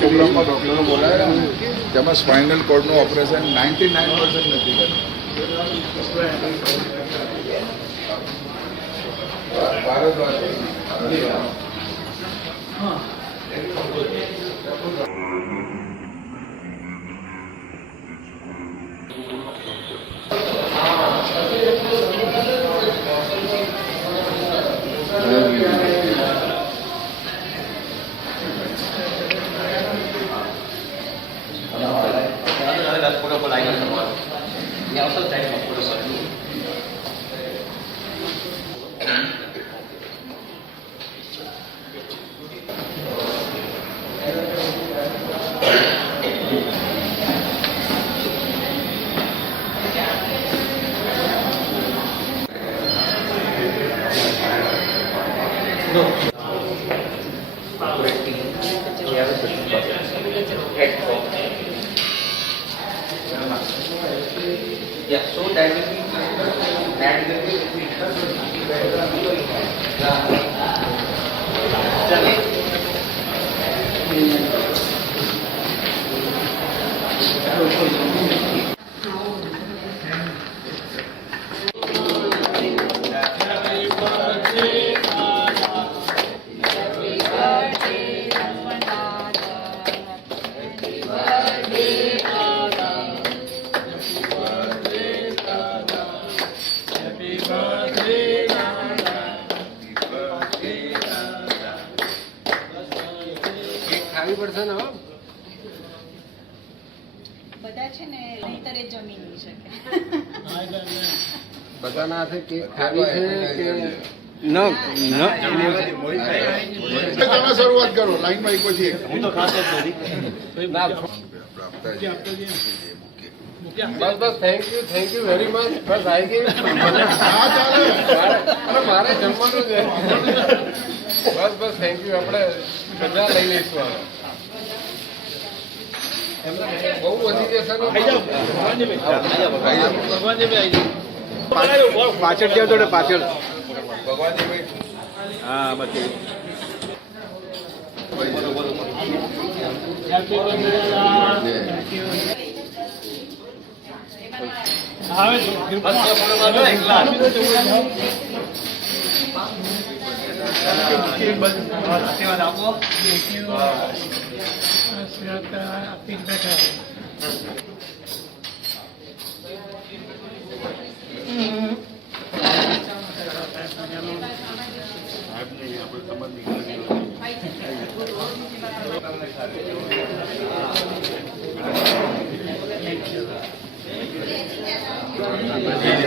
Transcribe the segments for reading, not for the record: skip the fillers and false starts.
પ્રોગ્રામમાં ડોક્ટરો બોલાયા જેમાં સ્પાઇનલ કોર્ડનું ઓપરેશન 99% નથી કર્યું. Yeah, so that will be બધા છે ને નહીતર એ જમી નહીં શકે. બધાના હાથે કેક ખાવી છે કે ન તમે શરૂઆત કરો લાઈનમાં એક પછી હું તો ખાતો જ નથી. બસ બસ થેન્ક યુ વેરી મચ. બસ આવી ગઈ. મારે જમવાનું છે. બસ થેન્ક યુ. આપણે બધા લઈ લઈશું. બહુ વધી જશે પાછળ જાવ થોડે પાછળ. હા બસ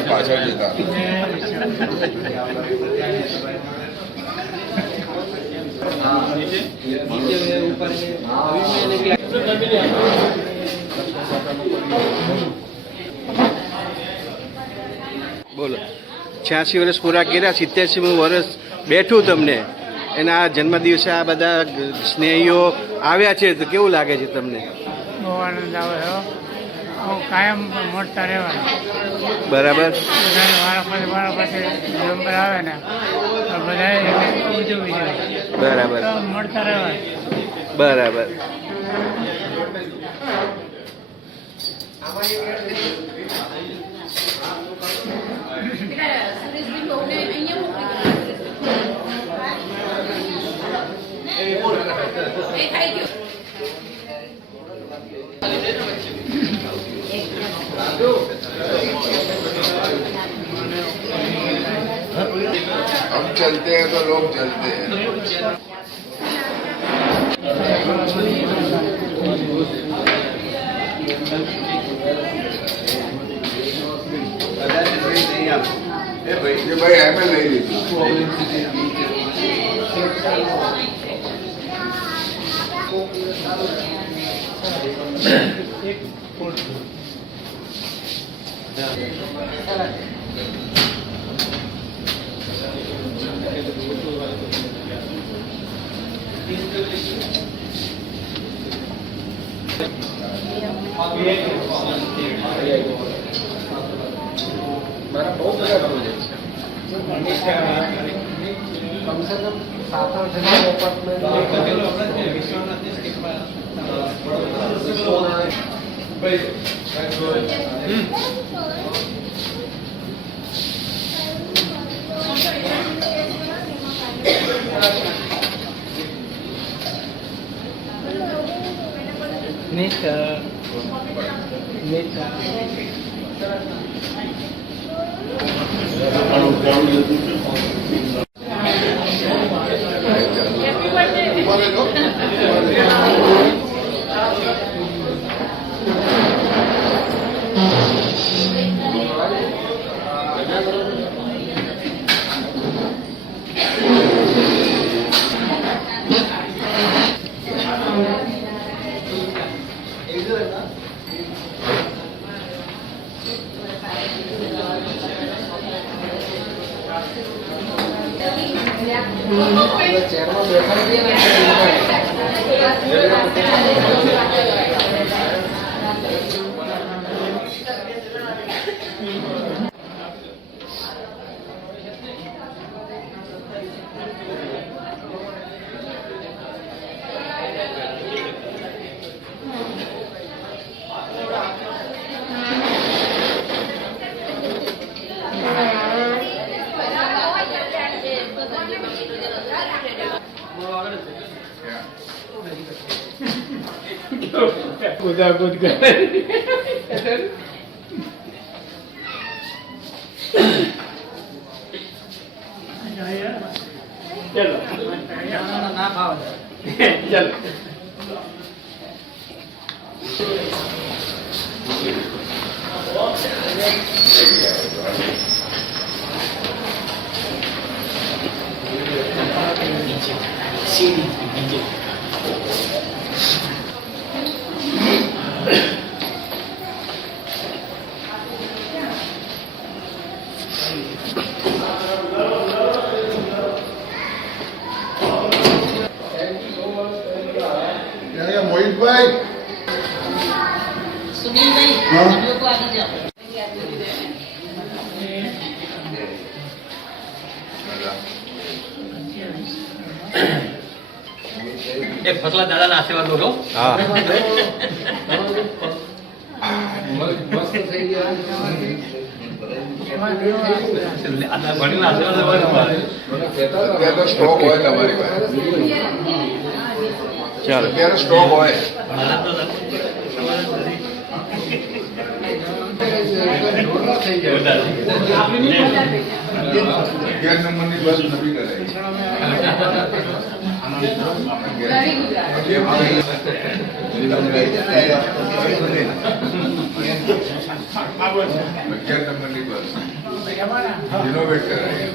પાછળ જતા બોલો. 86 વર્ષ પૂરા કર્યા. 87મું વર્ષ બેઠું તમને. એના આ જન્મદિવસે આ બધા સ્નેહીઓ આવ્યા છે તો કેવું લાગે છે તમને? બહુ આનંદ આવે છે. કાયમ મળતા રહેવાના. બરાબર. વારા પાસે નંબર આવે ને તો બધા ઉજવવી જોઈએ. બરાબર. મળતા રહેવાય. બરાબર. हम चलते हैं तो लोग चलते हैं. ये भाई एमएल नहीं लेती. મારા બહુ બધા પ્રોજેક્ટ છે કમસે કમ 7-8 હજાર ચેરમાં બેઠા છીએ ને કુદાકુદ કરે ચલો ના ભાવ ચલો મોહિતભાઈ સુનિલભાઈ હા? તમે લોકો આવી જાઓ એક ફસલા દાદાના આશીર્વાદ લો હા મસ્ત થઈ ગયા ભણીના આશીર્વાદ મને કહેતા અત્યારે તો સ્ટોક હોય તમારી પાસે ચાલો અત્યારે સ્ટોક હોય થઈ ગયા 11 નંબરની બસ નવી કરાઈ નંબરની બસ રિનોવેટ કરાય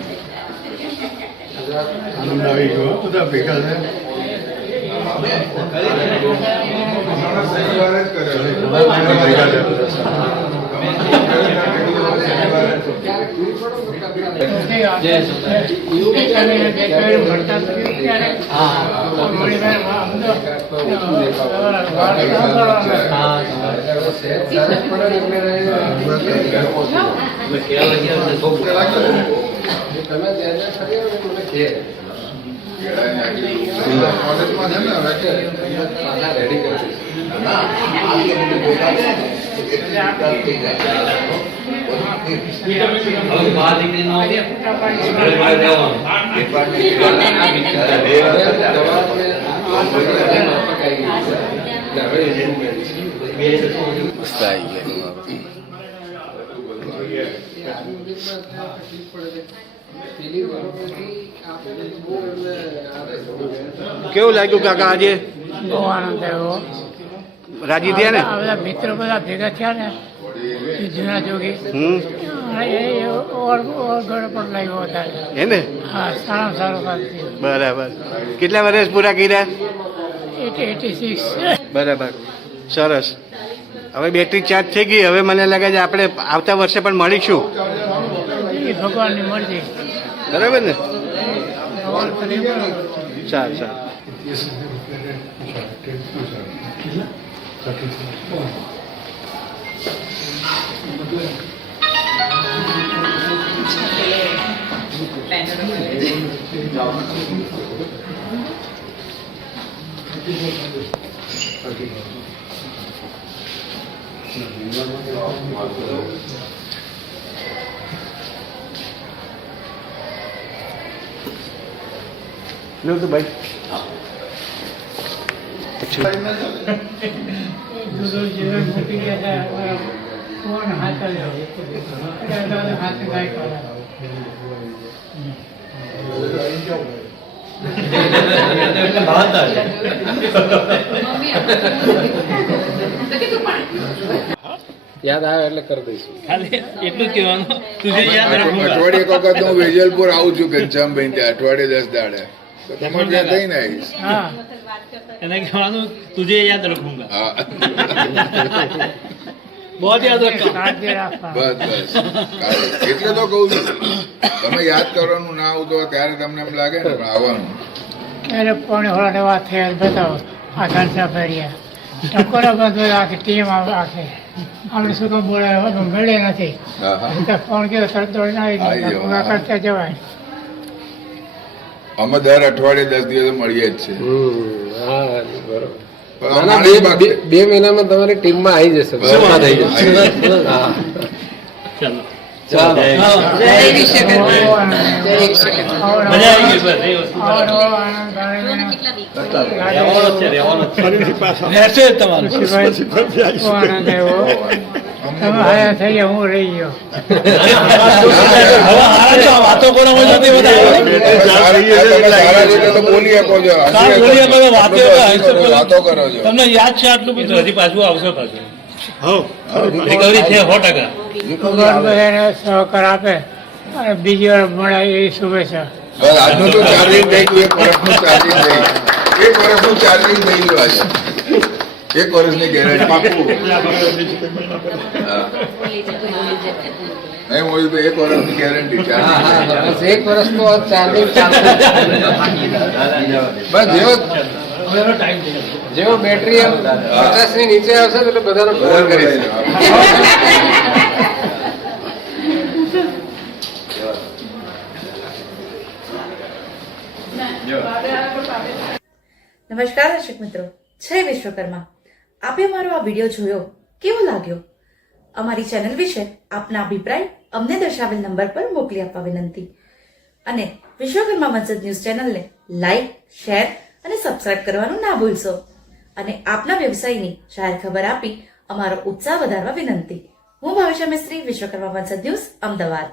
આનંદ આવી ગયો બધા ભેગા છે હમણાં શનિવારે જ કર્યો ભેગા છે કોલેજમાં છે ને હવે રેડી કરી બહાર નીકળીને મસ્ત આવી ગયા કેવું લાગ્યું કાકા આજે બહુ આનંદ થયો રાજી થયા ને આ બધા મિત્રો બધા ભેગા થયા ને એ જૂના જોગી ઓર ગળ પણ લાગ્યો વધારે હે ને હા સારામાં સારો કામ થયો બરાબર કેટલા વર્ષ પૂરા કર્યા 86 બરાબર સરસ હવે બેટરી ચાર્જ થઈ ગઈ હવે મને લાગે છે આપણે આવતા વર્ષે પણ મળીશું એ ભગવાનની મરજી બરાબર ને સવાલ કરી સારું સારું લો તો ભાઈ જીવન મૂકી ગયા હતા ફોન હાથ આવ્યો હાથ ગાય કરવા યાદ આવે એટલે કરી દઈશું. ખાલી એટલું જ કહેવાનું તુજે યાદ રાખુંગા. અઠવાડિયે એક વખત હું વેજલપુર આવું છું ઘનશ્યામભાઈ ત્યાં અઠવાડિયે 10 દાડે તો તમારે ત્યાં થઈને આવીશ. હા એને કહેવાનું તુજે યાદ રાખુંગા. હા બહુ યાદ રખા. કાળજી રાખવા બસ બસ એટલે તો કહું છું તમે યાદ કરવાનું ના આવું તો ત્યારે તમને એમ લાગે ને પણ આવવાનું. એને પોણી હોળાને વાત થયા બતાવો આ ઘનસા ફેરિયા ટકોરા બંધ આખી ટીમ આખે આપણે શું કામ બોલાવે મળે નથી હા હા ફોન કર્યો તરત દોડીને આવી આવી ગયા જાઓ. પૂરા કરતા જવાય અમે દર અઠવાડિયે 10 દિવસે મળીએ જ છે હા બરોબર. પણ ના, ના, અમારી બાકી- બે મહિનામાં તમારી ટીમમાં આવી જશે. બરાબર. થઈ જશે. હા. ચાલો. ચાલો. જય વિશ્વકર્મા. મજા આવી ગઈ બસ એ વસ્તુ. કેટલા વીક રહેવાનો જ છે રહેવાનો જ છે. રહેશે જ તમારું. આનંદ આવ્યો તમે હાયા થઈ ગયા હું રહી ગયો હવે હારા છો, વાતો કરો છો તે બધા. તમે સારા રીતે તો બોલી શકો છો સારું બોલી શકો છો, વાતો કરો, હસી શકો છો. વાતો કરો છો તમને યાદ છે આટલું બધું? હજી પાછું આવશે પાછું. રિકવરી છે 100%. ભગવાન બધાને સહકાર આપે અને બીજી વાર મળાય એવી શુભેચ્છા બસ આજનું તો ચાર્જિંગ થઈ ગયું એક વર્ષનું ચાર્જિંગ થઈ ગયું આજે 1 વર્ષની ગેરંટી પાકું નહીં મોહિતભાઈ 1 વર્ષની ગેરંટી હા, હા, ચાર્જિંગ બસ એક વર્ષ તો ચાર્જિંગ ચાલતું જ. બસ જેવો બેટરી એમ 50 ની નીચે આવશે ને એટલે બધાનો ફોન કરીશ. નમસ્કાર દર્શક મિત્રો, જય વિશ્વકર્મા. આપે અમારો આ વિડીયો જોયો, કેવો લાગ્યો? અમારી ચેનલ વિશે આપના અભિપ્રાય અમને દર્શાવેલ નંબર પર મોકલી આપવા વિનંતી. અને વિશ્વકર્મા વંશજ ન્યૂઝ ચેનલને લાઈક, શેર અને સબસ્ક્રાઇબ કરવાનું ના ભૂલશો. અને આપના વ્યવસાયની જાહેર ખબર આપી અમારો ઉત્સાહ વધારવા વિનંતી. હું ભાવિશા મિસ્ત્રી, વિશ્વકર્મા વંશજ ન્યૂઝ, અમદાવાદ.